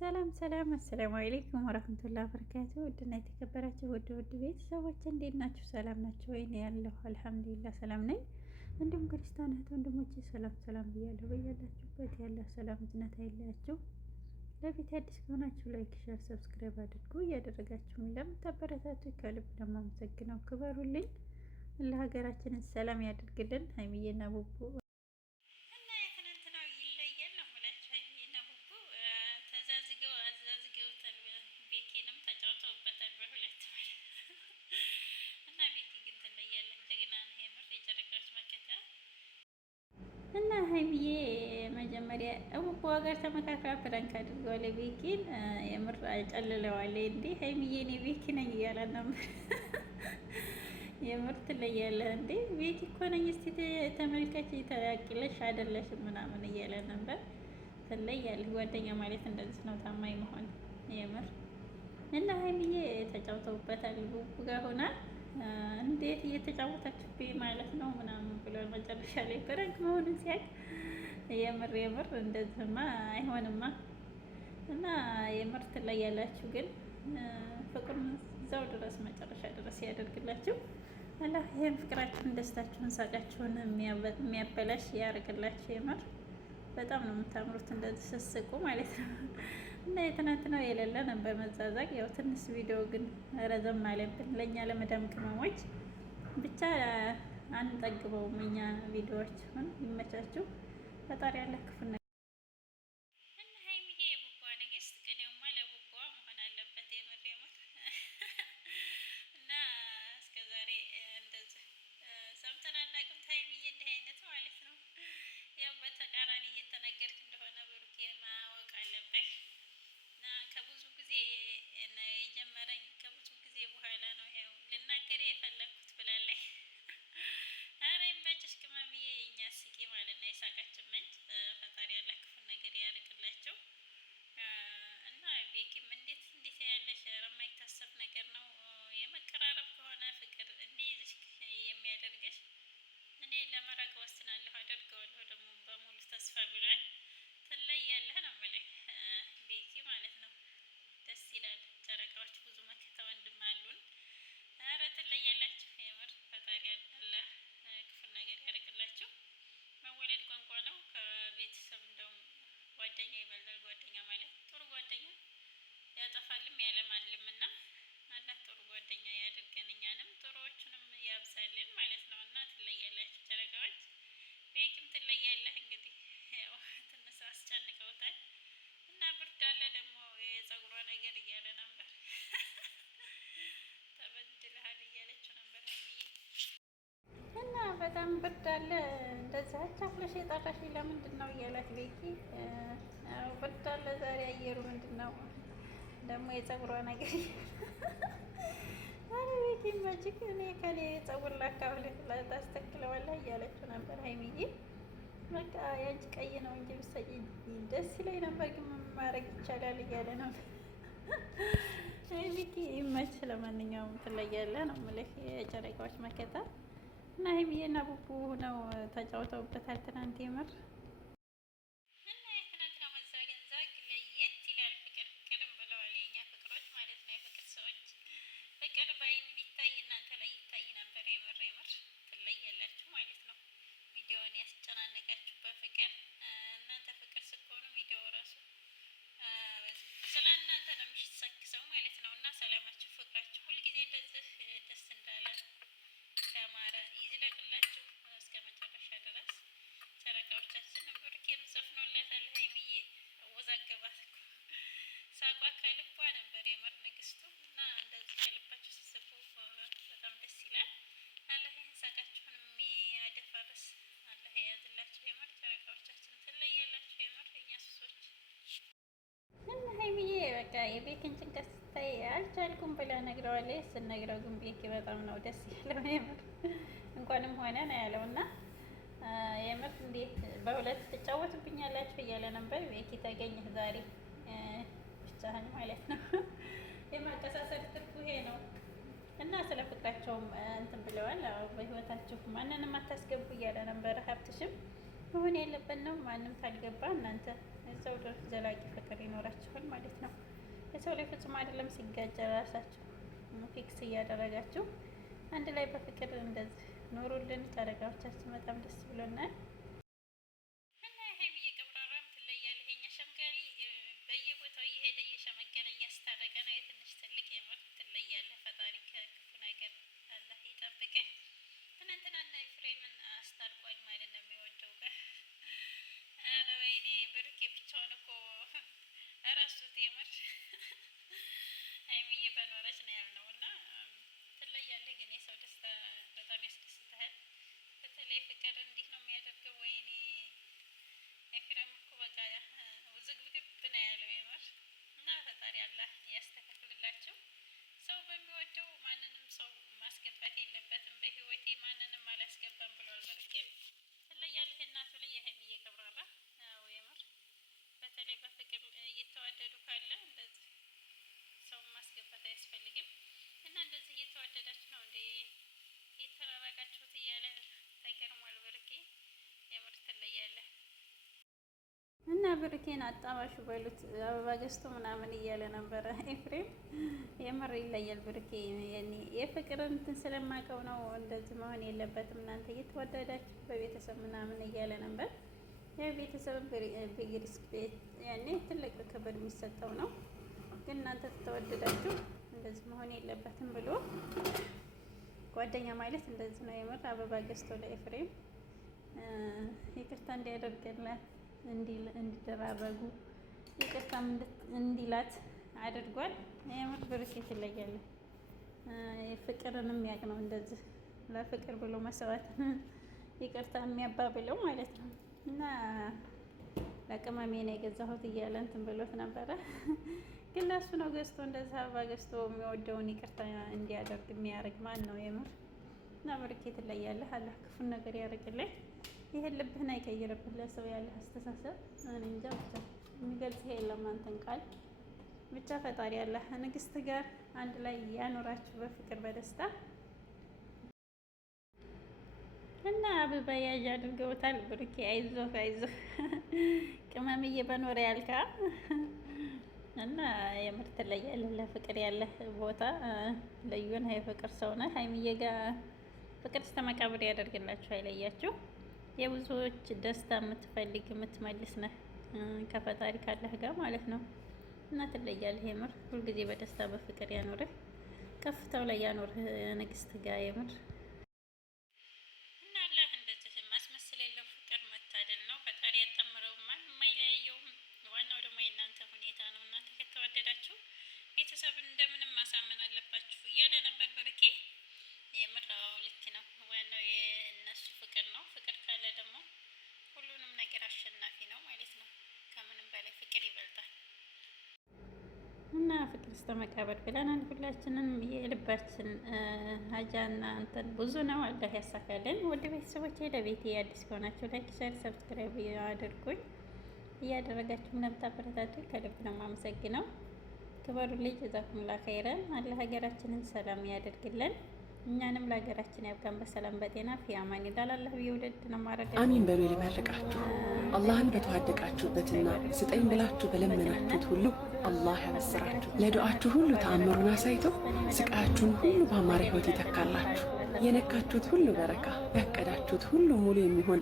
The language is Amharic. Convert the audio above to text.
ሰላም ሰላም፣ አሰላሙ አለይኩም ወረህመቱላሂ ወበረካቱ። ውድና የተከበራችሁ ውድ ቤተሰቦች እንዴት ናችሁ? ሰላም ናችሁ ወይ? እኔ ያለሁ አልሐምዱሊላህ ሰላም ነኝ። እንዲሁም ክርስቲያን እህት ወንድሞቼ ሰላም ሰላም ብያለሁ። በያላችሁበት ያለ ሰላም እዝነት አይለያችሁ። ለቤት አዲስ ከሆናችሁ ላይክ፣ ሼር፣ ሰብስክራይብ አድርጉ። እያደረጋችሁ ለምታበረታቱ ከልብ ደግሞ አመሰግነው። ክበሩልኝ። ለሀገራችንን ሰላም ያድርግልን። ሀይሚዬና ቡቡ እና ሀይሚዬ መጀመሪያ እቡቡ ጋር ተመካክራ ፕራንክ አድርገዋል። ቤኪን የምር አጨልለዋል። እንዴ ሀይሚዬ እኔ ቤኪ ነኝ እያላት ነበር። የምር ትለያለህ እንዴ ቤኪ እኮ ነኝ፣ እስቲ ተመልካች ተያቂለሽ አይደለሽም ምናምን እያለ ነበር። ትለያለህ። ጓደኛ ማለት እንደዚህ ነው፣ ታማኝ መሆን የምር። እና ሀይሚዬ ተጫውተውበታል። ቡቡ ጋር ሆና እንዴት እየተጫወታችሁብኝ ማለት ነው ምናምን ብሎ መጨረሻ ላይ ፕራንክ መሆኑን ሲያቅ የምር እንደዚህማ አይሆንማ። እና የምር ትለያላችሁ፣ ግን ፍቅሩን እዛው ድረስ መጨረሻ ድረስ ያደርግላችሁ። አላህ ይሄን ፍቅራችሁን፣ ደስታችሁን፣ ሳቃችሁን የሚያበላሽ ያደርግላችሁ። የምር በጣም ነው የምታምሩት እንደዚህ ስስቁ ማለት ነው። እና የትናንትናው የሌለ ነበር መዛዛቅ። ያው ትንሽ ቪዲዮ ግን ረዘም አለብን ለእኛ ለመዳም ቅመሞች። ብቻ አንጠግበውም እኛ ቪዲዮዎችን። ይመቻችሁ። ፈጣሪ ያለ ክፉ በጣም ብርድ አለ። እንደዛ አቻፍለሽ የጠራሽ ለምንድን ነው እያላት ቤኪ። ብርድ አለ ዛሬ አየሩ ምንድን ነው ደግሞ የፀጉሯ ነገር ዛሬ ቤኪ ማጅክ እኔ ከኔ ፀጉር ላካብልህ ታስተክለዋለህ እያለችው ነበር ሀይሚዬ። በቃ ያንቺ ቀይ ነው እንጂ ብትሰጪ ደስ ይለኝ ነበር፣ ግን ማድረግ ይቻላል እያለ ነበር ቤኪ። ይመች። ለማንኛውም ትለያለህ ነው የምልህ የጨረቃዎች መከታ እና ሀይሚዬና ቡቡ ነው ተጫውተውበታል ትናንት የምር። በቃ የቤኪን ጭንቀት ስታይ አልቻልኩም ብላ ነግረዋለች። ስነግረው ግን ቤኪ በጣም ነው ደስ ያለው የምር። እንኳንም ሆነ ነው ያለው። እና የምር እንዴት በሁለት ትጫወቱብኛላችሁ እያለ ነበር። ቤኪ ተገኘህ ዛሬ ብቻህን ማለት ነው። የማቀሳሰር ትርፉ ይሄ ነው። እና ስለ ፍቅራቸውም እንትን ብለዋል። በህይወታችሁ ማንንም አታስገቡ እያለ ነበረ። ሀብትሽም መሆን ያለበት ነው። ማንም ካልገባ እናንተ እዛው ድረስ ዘላቂ ፍቅር ይኖራችኋል ማለት ነው። የሰው ላይ ፍጹም አይደለም ሲጋጭ ራሳችሁ ፊክስ እያደረጋችሁ አንድ ላይ በፍቅር እንደዚህ ኖሩልን። ጨረቃዎቻችን በጣም ደስ ብሎናል። እና ሀይሚዬ ቀብራራም ትለያለህ። የኛ ሸምጋሪ በየቦታው እየሄደ እየሸመገለ እያስታረቀ ነው። የትንሽ ትልቅ የምር ትለያለህ። ፈጣሪ ከክፉ ነገር አላህ ይጠብቅህ። ትናንትናና ኤፍሬምን አስታርቋል ማለት ነው የሚወደው ጋር። ኧረ ወይኔ ብሩኬ ብቻውን እኮ እረሱት የምር ሀይሚዬ በኖረች ነው ያልነው። እና ትለያለህ ግን የሰው ደስታ በጣም ያስደስትሃል። በተለይ ፍቅር እንዲህ ነው የሚያደርገው። ወይኔ ኤፍሬም እኮ በቃ ውዝግብግብ ነው ያለው የምር። እና ፈጣሪ አላህ ያስተካክልላችሁ። ሰው በሚወደው ማንንም ሰው ማስገባት የለበትም። በህይወቴ ማንንም አላስገባም ብሏል ብሩኬም። ትለያለህ እናቱ ላይ የሀይሚዬ ቀብራራ። አዎ የምር በተለይ በፍቅር እየተዋደዱ ካለ እንደዚህ ሰው ማስገባት አያስፈልግም። እና እንደዚህ እየተዋደዳችሁ ነው እንዴ የተራራቃችሁት እያለ ተገርሟል ብሩኬ። የምር ትለያለህ። እና ብሩኬን አጣባሹ በሉት አበባ ገዝቶ ምናምን እያለ ነበረ ኤፍሬም። የምር ይለያል ብሩኬ። የፍቅር እንትን ስለማውቀው ነው እንደዚህ መሆን የለበትም እናንተ እየተወደዳችሁ በቤተሰብ ምናምን እያለ ነበር። የቤተሰብ ቢግ ሪስፔክት ያኔ ትልቅ ክብር የሚሰጠው ነው። ግን እናንተ ተተወደዳችሁ እንደዚህ መሆን የለበትም ብሎ ጓደኛ ማለት እንደዚህ ነው። የምር አበባ ገዝቶ ለኤፍሬም ይቅርታ እንዲያደርግላት እንዲደራረጉ ይቅርታ እንዲላት አድርጓል። የምር ብሩኬ ትለያለህ። ፍቅርን የሚያውቅ ነው እንደዚህ ለፍቅር ብሎ መስዋዕት ይቅርታ የሚያባብለው ማለት ነው። እና ለቅመሜ ነው የገዛሁት እያለ እንትን ብሎት ነበረ። ግን ለእሱ ነው ገዝቶ እንደዚህ አበባ ገዝቶ የሚወደውን ይቅርታ እንዲያደርግ የሚያደርግ ማን ነው የምር? እና ብሩኬ ትለያለህ። አላህ ክፉን ነገር ያደርግልህ። ይህን ልብህን አይቀይርብህ። ለሰው ያለህ አስተሳሰብ እኔ እንጃ ብቻ የሚገልጽ የለም አንተን ቃል ብቻ። ፈጣሪ አላህ ንግስት ጋር አንድ ላይ ያኖራችሁ በፍቅር በደስታ። እና አበባ ያዥ አድርገውታል ብሩኬ። አይዞህ አይዞህ ቅመምዬ በኖረ ያልካ። እና የምር ትለያለህ። ለፍቅር ያለህ ቦታ ልዩ ነህ። የፍቅር ሰው ነህ። ሀይሚዬ ጋር ፍቅር እስከ መቃብር ያደርግላችሁ፣ አይለያችሁ። የብዙዎች ደስታ የምትፈልግ የምትመልስ ነህ ከፈጣሪ ካለህ ጋር ማለት ነው። እና ትለያለህ የምር። ሁልጊዜ በደስታ በፍቅር ያኖርህ፣ ከፍታው ላይ ያኖርህ ንግስት ጋር የምር። እና አላህ እንደዚህ ማስመሰል የለው ፍቅር መታደል ነው። ፈጣሪ ያጣምረው ማንም አይለያየውም። ዋናው ደግሞ የእናንተ ሁኔታ ነው። እናንተ ከተወደዳችሁ ቤተሰብን እንደምንም ማሳመን አለባችሁ እያለ ነበር ብሩኬ። የምር ልክ ነው። ዋናው የእነሱ ፍቅር ነው። ፍቅር ካለ ደግሞ ሁሉንም ነገር አሸናፊ ነው ማለት ነው። ከምንም በላይ ፍቅር ይበልጣል። እና ፍቅር እስከ መቃብር ብለናል ሁላችንም። የልባችን ሀጃና እንትን ብዙ ነው። አላህ ያሳካልን። ውድ ቤተሰቦቼ ለቤቴ አዲስ ከሆናችሁ ላይክ፣ ሸር፣ ሰብስክራይብ አድርጉኝ። እያደረጋችሁ ለምታበረታቱኝ ከልብ ነው የማመሰግነው። ክበሩልኝ። ጀዛኩሙላህ ኸይረን። አላህ ሀገራችንን ሰላም ያደርግልን። እኛንም ለሀገራችን ያብቃን በሰላም በጤና ፊያማን ይላል። አላህ ቢወደድ ነው ማረግ አሚን በሉ ይመርቃችሁ። አላህን በተዋደቃችሁበትና ስጠኝ ብላችሁ በለመናችሁት ሁሉ አላህ ያበስራችሁ። ለዱዓችሁ ሁሉ ተአምሩን አሳይቶ ስቃያችሁን ሁሉ በአማረ ህይወት ይተካላችሁ። የነካችሁት ሁሉ በረካ፣ ያቀዳችሁት ሁሉ ሙሉ የሚሆን